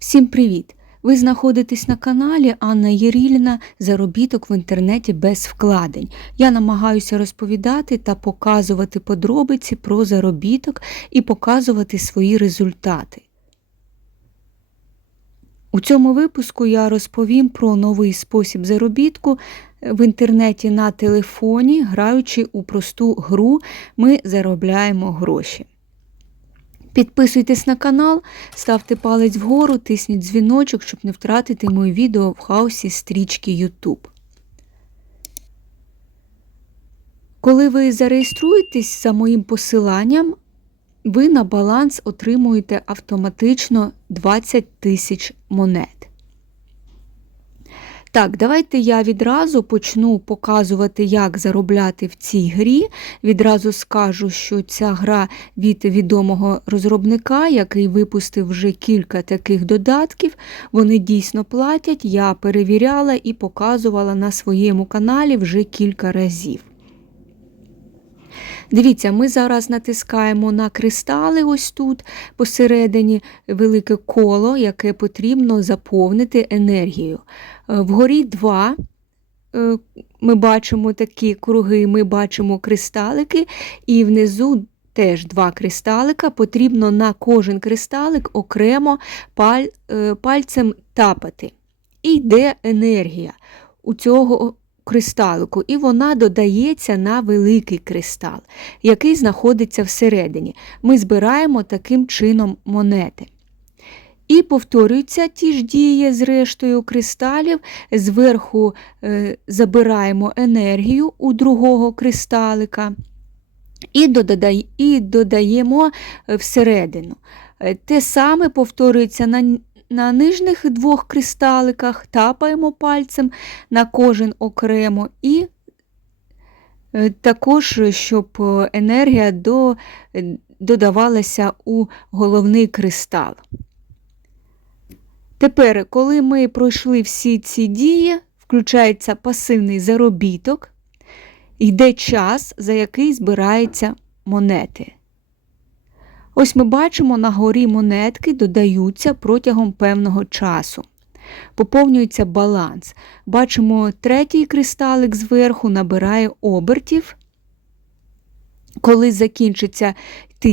Всім привіт! Ви знаходитесь на каналі Анна Єріліна Заробіток в інтернеті без вкладень. Я намагаюся розповідати та показувати подробиці про заробіток і показувати свої результати. У цьому випуску я розповім про новий спосіб заробітку в інтернеті на телефоні, граючи у просту гру, ми заробляємо гроші. Підписуйтесь на канал, ставте палець вгору, тисніть дзвіночок, щоб не втратити мої відео в хаосі стрічки YouTube. Коли ви зареєструєтесь за моїм посиланням, ви на баланс отримуєте автоматично 20 тисяч монет. Так, давайте я відразу почну показувати, як заробляти в цій грі. Відразу скажу, що ця гра від відомого розробника, який випустив вже кілька таких додатків. Вони дійсно платять. Я перевіряла і показувала на своєму каналі вже кілька разів. Дивіться, ми зараз натискаємо на кристали, ось тут посередині велике коло, яке потрібно заповнити енергією. Вгорі два. Ми бачимо такі круги, ми бачимо кристалики, і внизу теж два кристалика. Потрібно на кожен кристалик окремо паль, пальцем тапати. І йде енергія у цього кристалику, і вона додається на великий кристал, який знаходиться всередині. Ми збираємо таким чином монети. І повторюються ті ж дії з рештою кристалів. Зверху е, забираємо енергію у другого кристалика і, додає, і додаємо е, всередину. Е, те саме повторюється на на нижніх двох кристаликах, тапаємо пальцем на кожен окремо, і е, також, щоб енергія до, додавалася у головний кристал. Тепер, коли ми пройшли всі ці дії, включається пасивний заробіток, йде час, за який збираються монети. Ось ми бачимо, на горі монетки додаються протягом певного часу. Поповнюється баланс. Бачимо, третій кристалик зверху набирає обертів. Коли закінчиться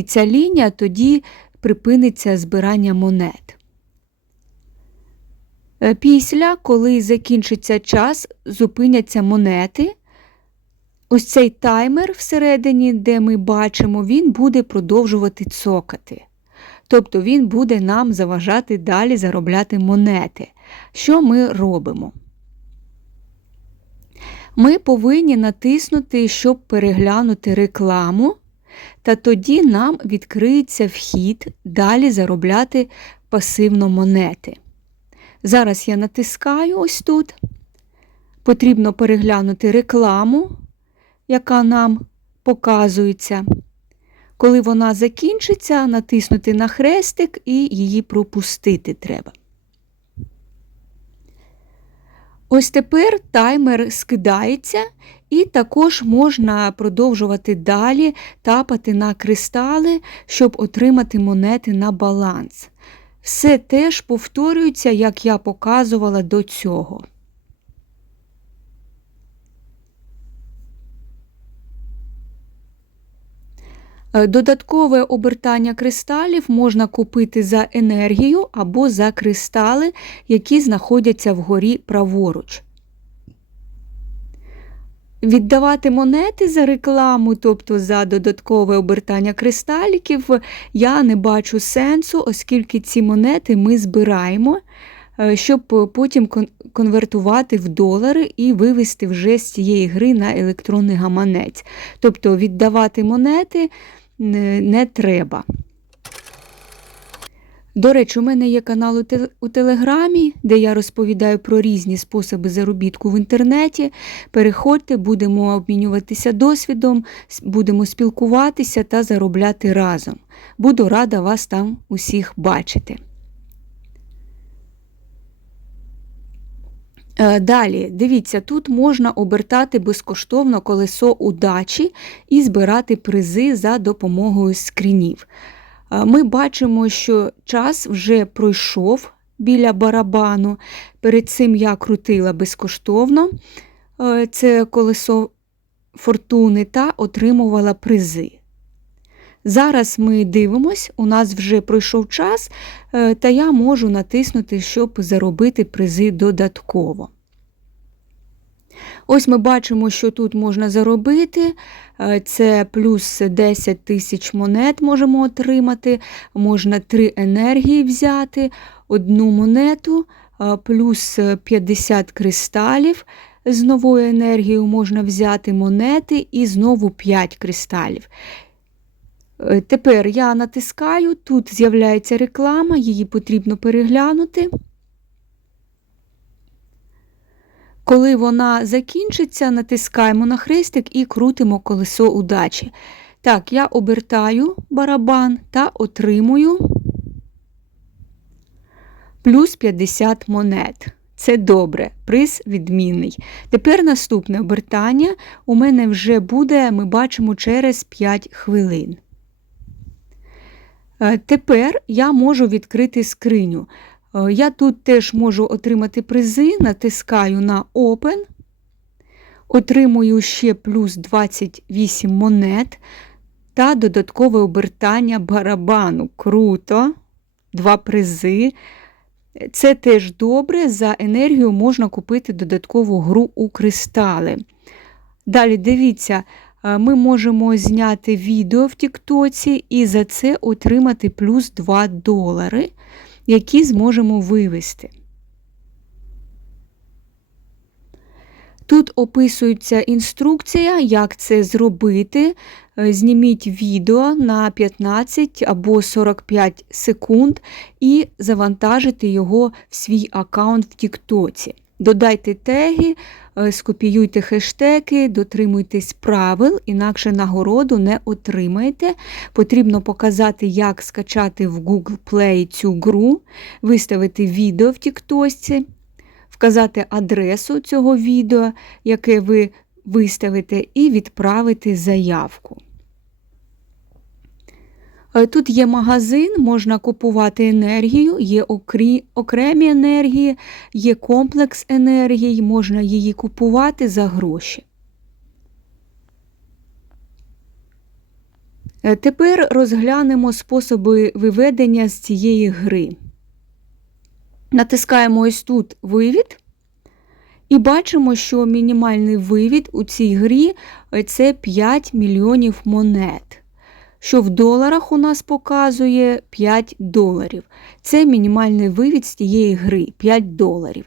ця лінія, тоді припиниться збирання монет. Після, коли закінчиться час, зупиняться монети. Ось цей таймер всередині, де ми бачимо, він буде продовжувати цокати. Тобто він буде нам заважати далі заробляти монети. Що ми робимо? Ми повинні натиснути, щоб переглянути рекламу, та тоді нам відкриється вхід далі заробляти пасивно монети. Зараз я натискаю ось тут. Потрібно переглянути рекламу яка нам показується. Коли вона закінчиться, натиснути на хрестик і її пропустити треба. Ось тепер таймер скидається, і також можна продовжувати далі тапати на кристали, щоб отримати монети на баланс. Все теж повторюється, як я показувала до цього. Додаткове обертання кристалів можна купити за енергію або за кристали, які знаходяться вгорі праворуч. Віддавати монети за рекламу, тобто за додаткове обертання кристаліків, я не бачу сенсу, оскільки ці монети ми збираємо, е, щоб потім конвертувати в долари і вивести вже з цієї гри на електронний гаманець. Тобто віддавати монети не, треба. До речі, у мене є канал у Телеграмі, де я розповідаю про різні способи заробітку в інтернеті. Переходьте, будемо обмінюватися досвідом, будемо спілкуватися та заробляти разом. Буду рада вас там усіх бачити. Далі, дивіться, тут можна обертати безкоштовно колесо удачі і збирати призи за допомогою скрінів. Е, ми бачимо, що час вже пройшов біля барабану. Перед цим я крутила безкоштовно е, це колесо фортуни та отримувала призи. Зараз ми дивимось, у нас вже пройшов час, е, та я можу натиснути, щоб заробити призи додатково. Ось ми бачимо, що тут можна заробити. Е, це плюс 10 тисяч монет можемо отримати, можна 3 енергії взяти, одну монету, е, плюс 50 кристалів. З новою енергією можна взяти монети і знову 5 кристалів. Е, тепер я натискаю, тут з'являється реклама, її потрібно переглянути. Коли вона закінчиться, натискаємо на хрестик і крутимо колесо удачі. Так, я обертаю барабан та отримую плюс 50 монет. Це добре, приз відмінний. Тепер наступне обертання у мене вже буде, ми бачимо, через 5 хвилин. Е, тепер я можу відкрити скриню. Е, я тут теж можу отримати призи, натискаю на Open, отримую ще плюс 28 монет та додаткове обертання барабану. Круто! Два призи. Це теж добре, за енергію можна купити додаткову гру у кристали. Далі дивіться, ми можемо зняти відео в Тіктоці і за це отримати плюс 2 долари які зможемо вивести. Тут описується інструкція, як це зробити. Е, зніміть відео на 15 або 45 секунд і завантажити його в свій аккаунт в Тіктоці. Додайте теги, е, скопіюйте хештеги, дотримуйтесь правил, інакше нагороду не отримаєте. Потрібно показати, як скачати в Google Play цю гру, виставити відео в Тіктосці, вказати адресу цього відео, яке ви виставите, і відправити заявку. Е, тут є магазин, можна купувати енергію, є окремі енергії, є комплекс енергії, можна її купувати за гроші. Е, тепер розглянемо способи виведення з цієї гри. Натискаємо ось тут вивід. І бачимо, що мінімальний вивід у цій грі е, це 5 мільйонів монет що в доларах у нас показує 5 доларів. Це мінімальний вивід з тієї гри 5 доларів.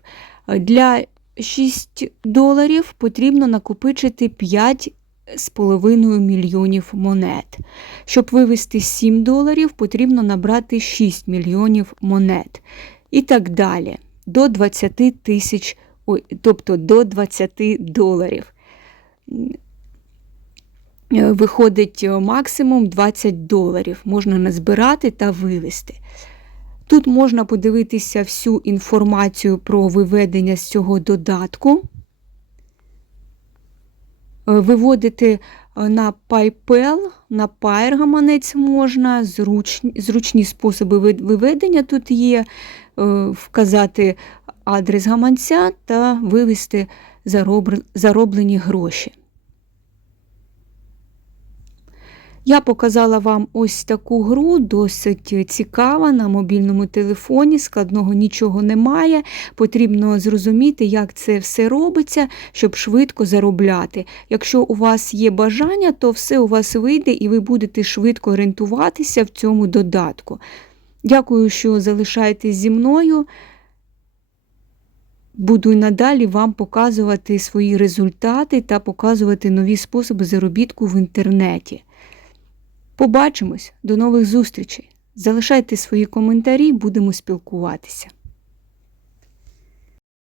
Для 6 доларів потрібно накопичити 5,5 мільйонів монет. Щоб вивести 7 доларів, потрібно набрати 6 мільйонів монет. І так далі. До 20 тисяч, тобто до 20 доларів. Е, виходить е, максимум 20 доларів. Можна назбирати та вивести. Тут можна подивитися всю інформацію про виведення з цього додатку. Е, виводити на PayPal, на Pair гаманець можна, зручні, зручні способи виведення тут є, вказати адрес гаманця та вивести зароблені гроші. Я показала вам ось таку гру, досить цікава на мобільному телефоні, складного нічого немає. Потрібно зрозуміти, як це все робиться, щоб швидко заробляти. Якщо у вас є бажання, то все у вас вийде і ви будете швидко орієнтуватися в цьому додатку. Дякую, що залишаєтесь зі мною. Буду й надалі вам показувати свої результати та показувати нові способи заробітку в інтернеті. Побачимось, до нових зустрічей. Залишайте свої коментарі, будемо спілкуватися.